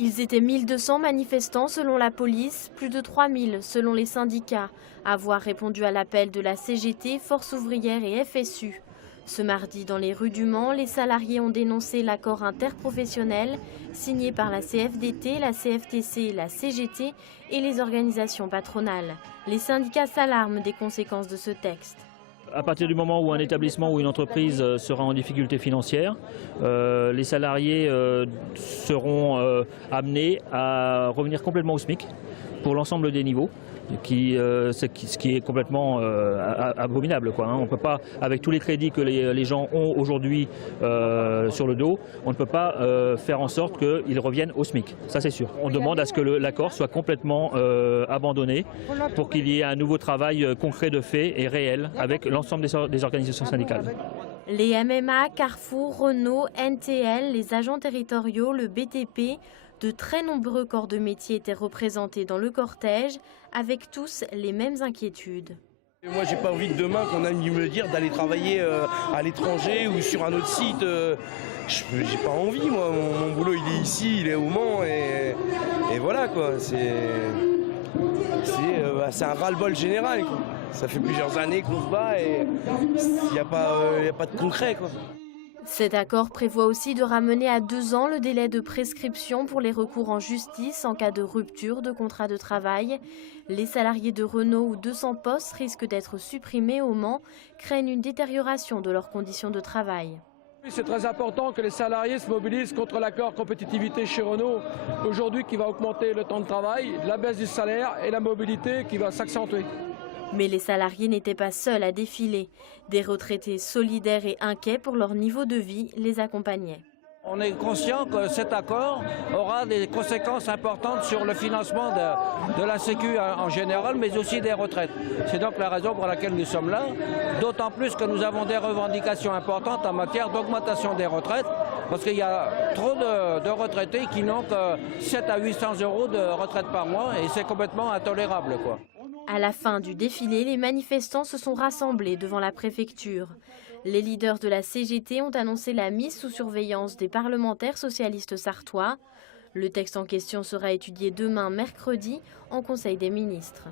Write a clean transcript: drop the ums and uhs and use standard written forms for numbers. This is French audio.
Ils étaient 1200 manifestants selon la police, plus de 3000 selon les syndicats, à avoir répondu à l'appel de la CGT, Force ouvrière et FSU. Ce mardi, dans les rues du Mans, les salariés ont dénoncé l'accord interprofessionnel signé par la CFDT, la CFTC, la CGT et les organisations patronales. Les syndicats s'alarment des conséquences de ce texte. À partir du moment où un établissement ou une entreprise sera en difficulté financière, les salariés seront amenés à revenir complètement au SMIC pour l'ensemble des niveaux, ce qui est complètement abominable, quoi, hein. On ne peut pas, avec tous les crédits que les gens ont aujourd'hui sur le dos, on ne peut pas faire en sorte qu'ils reviennent au SMIC, ça c'est sûr. On demande à ce que l'accord soit complètement abandonné pour qu'il y ait un nouveau travail concret de fait et réel avec l'ensemble des organisations syndicales. Les MMA, Carrefour, Renault, NTL, les agents territoriaux, le BTP, de très nombreux corps de métier étaient représentés dans le cortège, avec tous les mêmes inquiétudes. Moi, j'ai pas envie que demain qu'on aille me dire d'aller travailler à l'étranger ou sur un autre site. J'ai pas envie, moi. Mon boulot, il est ici, il est au Mans, et voilà, quoi. C'est un ras-le-bol général, quoi. Ça fait plusieurs années qu'on se bat et il n'y a pas de concret, quoi. Cet accord prévoit aussi de ramener à 2 ans le délai de prescription pour les recours en justice en cas de rupture de contrat de travail. Les salariés de Renault où 200 postes risquent d'être supprimés au Mans craignent une détérioration de leurs conditions de travail. C'est très important que les salariés se mobilisent contre l'accord compétitivité chez Renault, aujourd'hui qui va augmenter le temps de travail, la baisse du salaire et la mobilité qui va s'accentuer. Mais les salariés n'étaient pas seuls à défiler. Des retraités solidaires et inquiets pour leur niveau de vie les accompagnaient. On est conscient que cet accord aura des conséquences importantes sur le financement de la Sécu en général, mais aussi des retraites. C'est donc la raison pour laquelle nous sommes là, d'autant plus que nous avons des revendications importantes en matière d'augmentation des retraites, parce qu'il y a trop de retraités qui n'ont que 700 à 800 euros de retraite par mois, et c'est complètement intolérable, quoi. À la fin du défilé, les manifestants se sont rassemblés devant la préfecture. Les leaders de la CGT ont annoncé la mise sous surveillance des parlementaires socialistes sarthois. Le texte en question sera étudié demain mercredi en Conseil des ministres.